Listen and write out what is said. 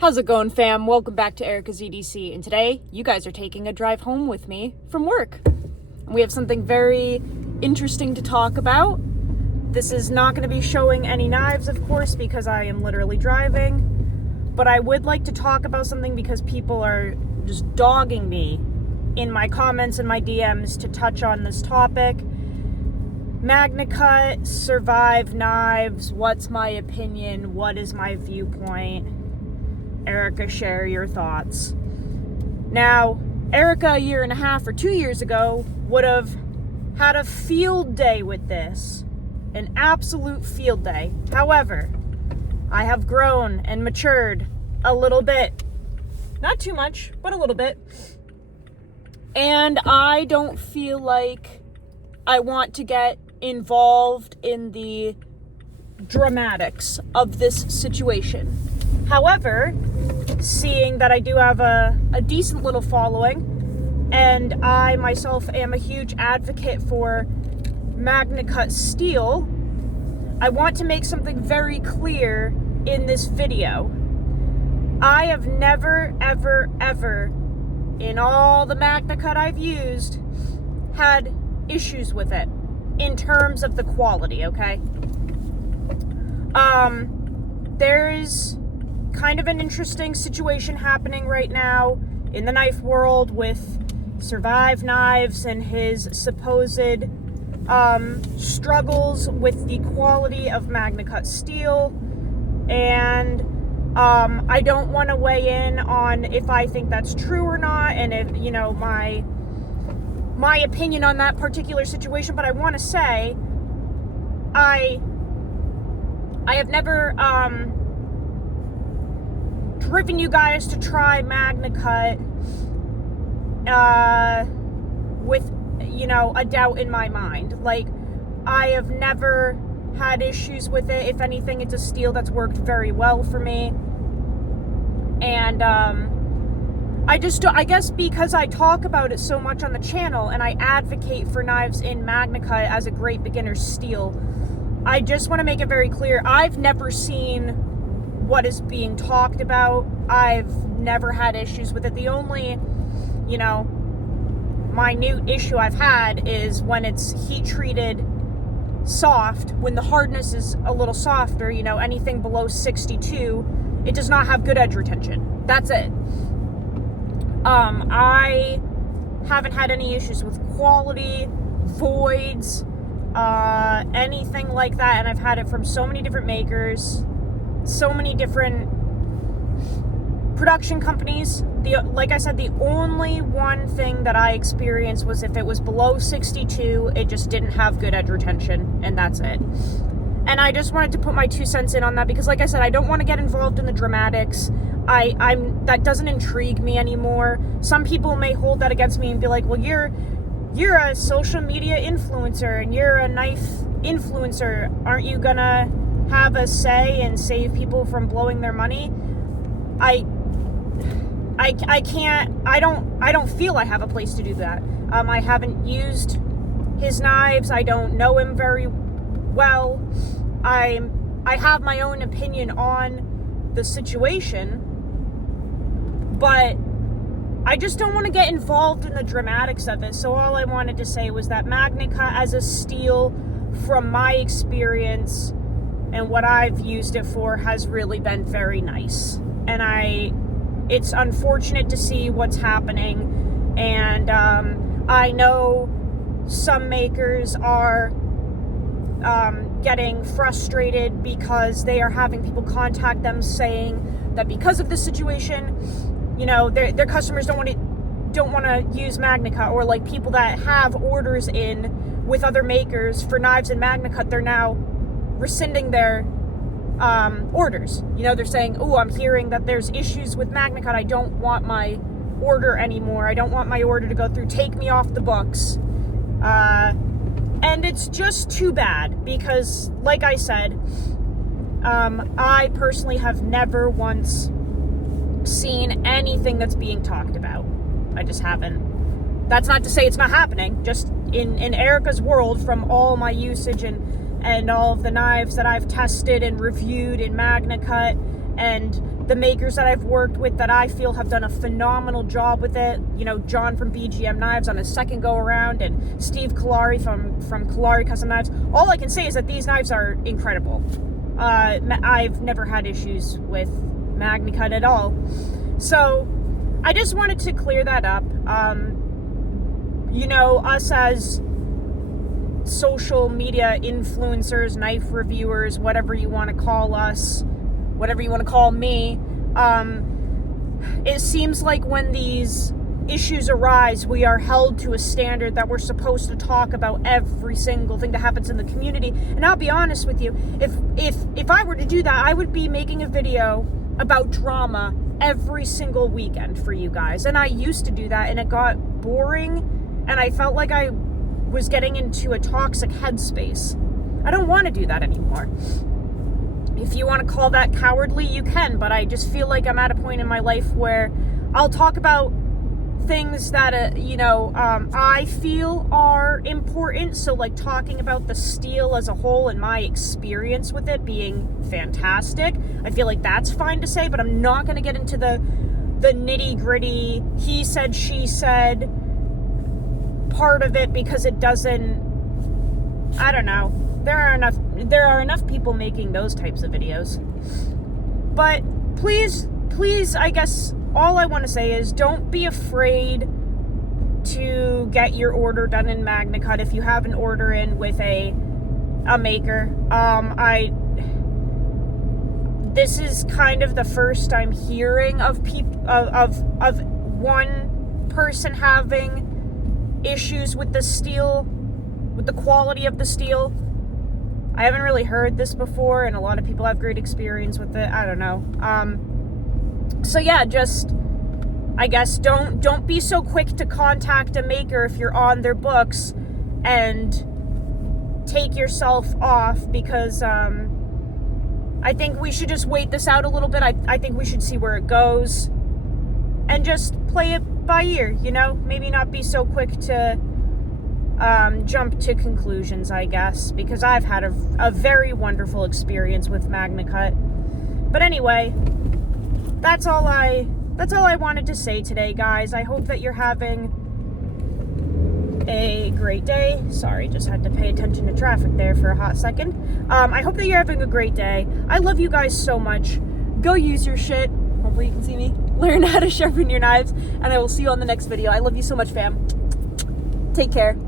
How's it going, fam? Welcome back to Erica's EDC, and today you guys are taking a drive home with me from work. And we have something very interesting to talk about. This is not going to be showing any knives, of course, because I am literally driving, but I would like to talk about something because people are just dogging me in my comments and my DMs to touch on this topic. Magnacut, Survive knives, what's my opinion, what is my viewpoint? Erica, share your thoughts. Now, Erica a year and a half or 2 years ago would have had a field day with this. An absolute field day. However, I have grown and matured a little bit. Not too much, but a little bit. And I don't feel like I want to get involved in the dramatics of this situation. However, seeing that I do have a decent little following, and I myself am a huge advocate for Magnacut Steel, I want to make something very clear in this video. I have never, ever, in all the Magnacut I've used, had issues with it in terms of the quality, okay? There's kind of an interesting situation happening right now in the knife world with Survive Knives and his supposed struggles with the quality of Magnacut Steel, and I don't want to weigh in on if I think that's true or not, and if, you know, my opinion on that particular situation, but I want to say I have never driven you guys to try Magnacut with, you know, a doubt in my mind. Like, I have never had issues with it. If anything, it's a steel that's worked very well for me. And I guess because I talk about it so much on the channel and I advocate for knives in Magnacut as a great beginner steel, I just want to make it very clear, I've never seen what is being talked about. I've never had issues with it. The only, you know, minute issue I've had is when it's heat treated soft, when the hardness is a little softer, you know, anything below 62, it does not have good edge retention. That's it. I haven't had any issues with quality, voids, anything like that, and I've had it from so many different makers, so many different production companies. Like I said, the only one thing that I experienced was if it was below 62, it just didn't have good edge retention, and that's it. And I just wanted to put my 2 cents in on that because, like I said, I don't want to get involved in the dramatics. That doesn't intrigue me anymore. Some people may hold that against me and be like, well, you're a social media influencer and you're a knife influencer. Aren't you gonna have a say and save people from blowing their money? I don't feel I have a place to do that. I haven't used his knives. I don't know him very well. I have my own opinion on the situation, but I just don't want to get involved in the dramatics of it. So all I wanted to say was that Magnacut as a steel, from my experience and what I've used it for, has really been very nice. And it's unfortunate to see what's happening. And I know some makers are getting frustrated because they are having people contact them saying that because of this situation, you know, their customers don't want to use Magnacut, or like people that have orders in with other makers for knives in Magnacut, they're now rescinding their orders. You know, they're saying, oh, I'm hearing that there's issues with Magnacut. I don't want my order anymore. I don't want my order to go through. Take me off the books. And it's just too bad because, like I said, I personally have never once seen anything that's being talked about. I just haven't. That's not to say it's not happening. Just in Erica's world, from all my usage and all of the knives that I've tested and reviewed in Magnacut, and the makers that I've worked with that I feel have done a phenomenal job with it. You know, John from BGM Knives on his second go around, and Steve Kalari from Kalari Custom Knives. All I can say is that these knives are incredible. I've never had issues with Magnacut at all. So I just wanted to clear that up. You know, us as social media influencers, knife reviewers, whatever you want to call us, whatever you want to call me, it seems like when these issues arise, we are held to a standard that we're supposed to talk about every single thing that happens in the community. And I'll be honest with you, if I were to do that, I would be making a video about drama every single weekend for you guys. And I used to do that, and it got boring, and I felt like I was getting into a toxic headspace. I don't want to do that anymore. If you want to call that cowardly, you can, but I just feel like I'm at a point in my life where I'll talk about things that, you know, I feel are important. So like talking about the steel as a whole and my experience with it being fantastic. I feel like that's fine to say, but I'm not going to get into the nitty gritty, he said, she said part of it, because it doesn't, I don't know. There are enough people making those types of videos. But please, I guess all I want to say is don't be afraid to get your order done in Magnacut if you have an order in with a maker. This is kind of the first I'm hearing of of one person having issues with the steel, with the quality of the steel. I haven't really heard this before, and a lot of people have great experience with it. I don't know. So yeah, just, I guess, don't be so quick to contact a maker if you're on their books, and take yourself off, because I think we should just wait this out a little bit. I think we should see where it goes and just play it by ear, you know? Maybe not be so quick to jump to conclusions, I guess, because I've had a very wonderful experience with Magnacut. But anyway, that's all I wanted to say today, guys. I hope that you're having a great day. Sorry, just had to pay attention to traffic there for a hot second. I hope that you're having a great day. I love you guys so much. Go use your shit. Hopefully you can see me. Learn how to sharpen your knives, and I will see you on the next video. I love you so much, fam. Take care.